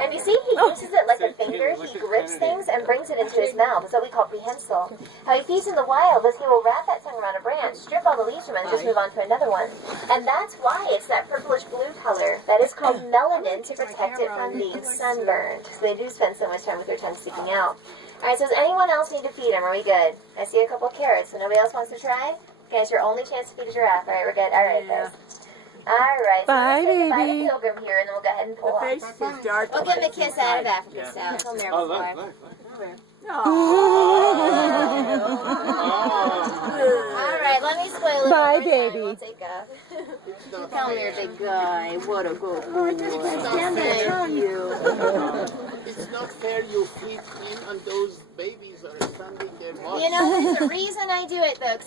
And you see, he uses it like a finger. He grips things and brings it into his mouth. It's what we call prehensile. How he feeds in the wild is he will wrap that tongue around a branch, strip all the leaves from it, and just move on to another one. And that's why it's that purplish blue color that is called melanin to protect it from being sunburned. So they do spend so much time with their tongue sticking out. All right, so does anyone else need to feed him? Are we good? I see a couple carrots, so nobody else wants to try? Okay, it's your only chance to feed a giraffe. All right, we're good. All right, guys. All right, so Bye, let's say goodbye to baby. Pilgrim here, and then we'll go ahead and pull off. The face is dark. We'll give him a kiss out of Africa style. Come here, Oh, before. look. All right, let me spoil it. Bye, one more time. baby. We'll take off. Not Come fair. here, big guy. What a good boy. It's Thank you. It's not fair you feed him and those babies are standing there watching. You know, there's a reason I do it, though.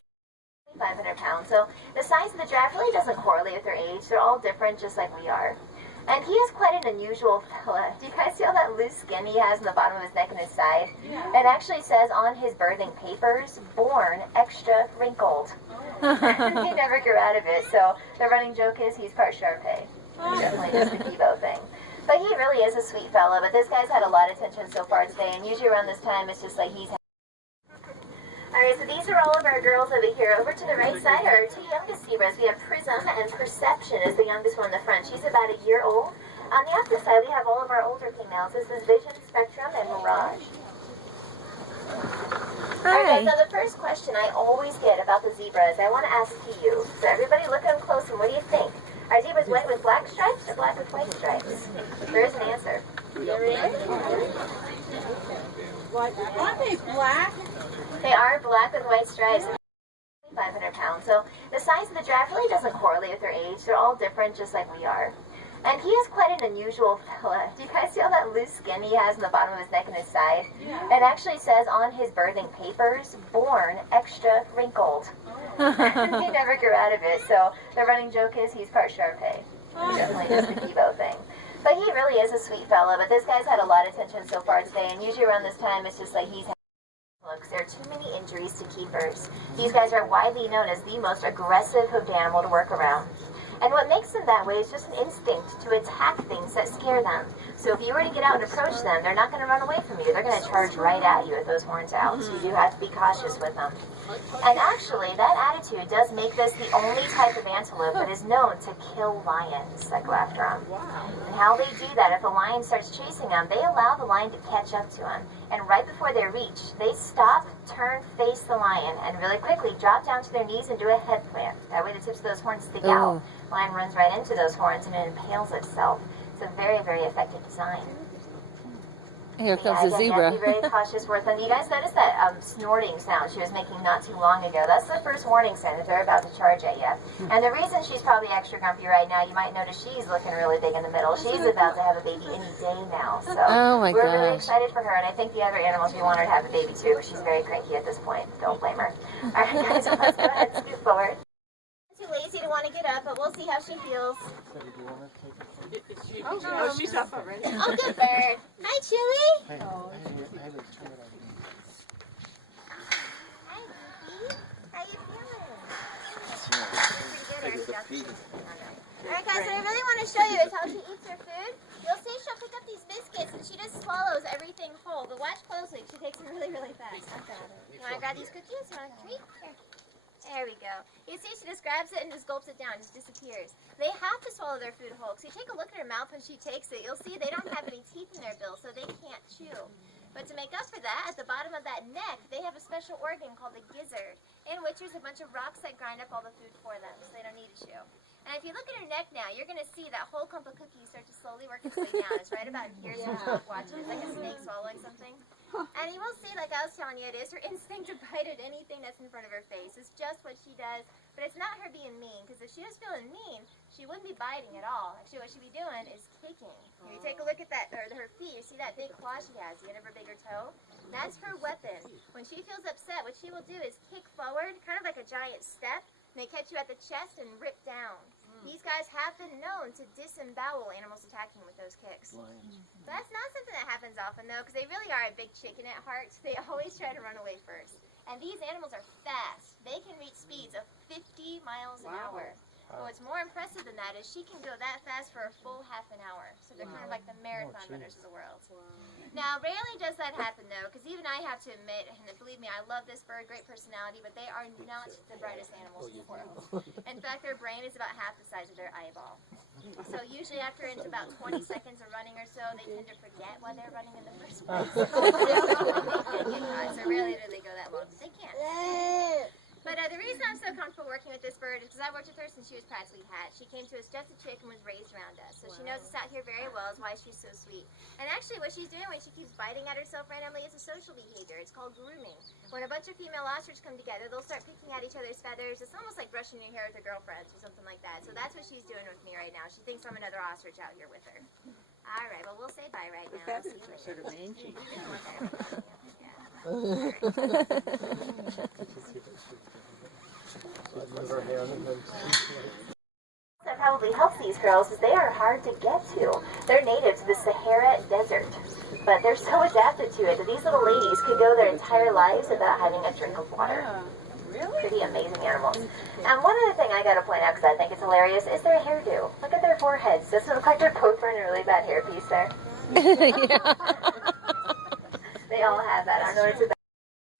500 pounds. So the size of the giraffe really doesn't correlate with their age. They're all different, just like we are. And he is quite an unusual fella. Do you guys see all that loose skin he has in the bottom of his neck and his side? Yeah. It actually says on his birthing papers, born extra wrinkled. He never grew out of it, so the running joke is he's part Shar-Pei. He definitely does the Kibo thing. But he really is a sweet fella, but this guy's had a lot of attention so far today, and usually around this time it's just like he's... Alright, so these are all of our girls over here. Over to the right side are our two youngest zebras. We have Prism and Perception is the youngest one in the front. She's about a year old. On the opposite side, we have all of our older females. This is Vision, Spectrum, and Mirage. Alright, guys, so the first question I always get about the zebras, I want to ask to you. So everybody look at them close, and what do you think? Are zebras white with black stripes or black with white stripes? There is an answer. There is? Aren't they black? They are black with white stripes. 500 pounds. So the size of the giraffe really doesn't correlate with their age. They're all different, just like we are. And he is quite an unusual fella. Do you guys see all that loose skin he has in the bottom of his neck and his side? Yeah. It actually says on his birthing papers, born extra wrinkled. He never grew out of it, so the running joke is he's part Shar-Pei. He definitely does the Kibo thing. But he really is a sweet fella, but this guy's had a lot of attention so far today, and usually around this time it's just like he's... Look, there are too many injuries to keepers. These guys are widely known as the most aggressive hoofed animal to work around. And what makes them that way is just an instinct to attack things that scare them. So if you were to get out and approach them, they're not going to run away from you. They're going to charge right at you with those horns out. So you do have to be cautious with them. And actually, that attitude does make this the only type of antelope that is known to kill lions that go after them. And how they do that, if a lion starts chasing them, they allow the lion to catch up to them. And right before they reach, they stop, turn, face the lion, and really quickly drop down to their knees and do a head plant. That way the tips of those horns stick out. Lion runs right into those horns and it impales itself. It's a very, very effective design. Here comes the zebra. Be very cautious with them. You guys noticed that snorting sound she was making not too long ago? That's the first warning sign that they're about to charge at you. And the reason she's probably extra grumpy right now, you might notice she's looking really big in the middle. She's about to have a baby any day now. So we're really excited for her. And I think the other animals, we want her to have a baby too. But she's very cranky at this point. Don't blame her. All right, guys, let's go ahead and scoot forward. Too lazy to want to get up, but we'll see how she feels. Oh, no, she's up already. Oh, good bird. Hi, Chili. Hey, I haven't turned it on. Hi, Goofy. How you feeling? Pretty good. Alright, guys, what I really want to show you is how she eats her food. You'll see she'll pick up these biscuits and she just swallows everything whole. But watch closely. She takes them really, really fast. You want to grab these cookies? You want a treat? Here. There we go. You see, she just grabs it and just gulps it down, just disappears. They have to swallow their food whole. So you take a look at her mouth when she takes it. You'll see they don't have any teeth in their bill, so they can't chew. But to make up for that, at the bottom of that neck, they have a special organ called a gizzard, in which there's a bunch of rocks that grind up all the food for them, so they don't need to chew. And if you look at her neck now, you're going to see that whole clump of cookies start to slowly work its way down. It's right about here, so stop watching. It's like a snake swallowing something. And you will see, like I was telling you, it is her instinct to bite at anything that's in front of her face. It's just what she does, but it's not her being mean, because if she was feeling mean, she wouldn't be biting at all. Actually, what she'd be doing is kicking. Here, you take a look at that, or her feet. You see that big claw she has, the end of her bigger toe? That's her weapon. When she feels upset, what she will do is kick forward, kind of like a giant step, and they catch you at the chest and rip down. These guys have been known to disembowel animals attacking with those kicks. But that's not something that happens often, though, because they really are a big chicken at heart. They always try to run away first. And these animals are fast. They can reach speeds of 50 miles an hour. But what's more impressive than that is she can go that fast for a full half an hour. So they're kind of like the marathon runners of the world. Now, rarely does that happen, though, because even I have to admit, and believe me, I love this bird, great personality, but they are not the brightest animals in the world. In fact, their brain is about half the size of their eyeball. So usually after into about 20 seconds of running or so, they tend to forget why they're running in the first place. So rarely do they go that long, but they can. But the reason I'm so comfortable working with this bird is because I worked with her since she was practically hatched. She came to us just a chick and was raised around us. So she knows us out here very well, is why she's so sweet. And actually what she's doing when she keeps biting at herself randomly is a social behavior. It's called grooming. When a bunch of female ostrich come together, they'll start picking at each other's feathers. It's almost like brushing your hair with your girlfriends or something like that. So that's what she's doing with me right now. She thinks I'm another ostrich out here with her. All right, well, we'll say bye right now. Feathers are sort of mangy. That probably helps these girls is they are hard to get to. They're native to the Sahara Desert, but they're so adapted to it that these little ladies could go their entire lives without having a drink of water. Really? Pretty amazing animals. And one other thing I gotta point out, because I think it's hilarious, is their hairdo. Look at their foreheads. Doesn't it look like they're both wearing a really bad hairpiece there? Yeah. They all have that. I don't know what it's about.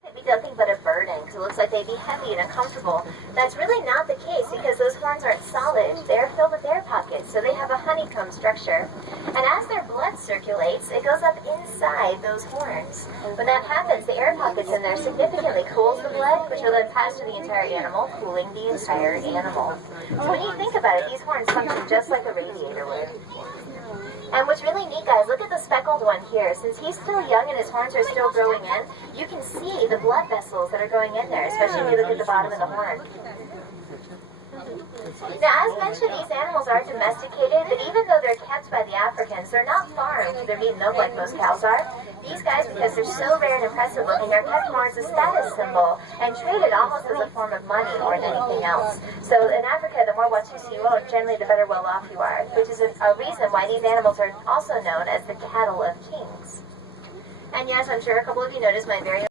They'd be nothing but a burden because it looks like they'd be heavy and uncomfortable. That's really not the case because those horns aren't solid. They're filled with air pockets, so they have a honeycomb structure. And as their blood circulates, it goes up inside those horns. When that happens, the air pockets in there significantly cools the blood, which will then pass to the entire animal, cooling the entire animal. So when you think about it, these horns function just like a radiator would. And what's really neat, guys, look at the speckled one here. Since he's still young and his horns are still growing in, you can see the blood vessels that are going in there, especially if you look at the bottom of the horn. Now, as mentioned, these animals are domesticated, but even though they're kept by the Africans, they're not farmed. They're beaten up like most cows are. These guys, because they're so rare and impressive looking, are kept more as a status symbol and treated almost as a form of money more than anything else. So in Africa, the more watches you own, generally the better well off you are, which is a reason why these animals are also known as the cattle of kings. And yes, I'm sure a couple of you noticed my very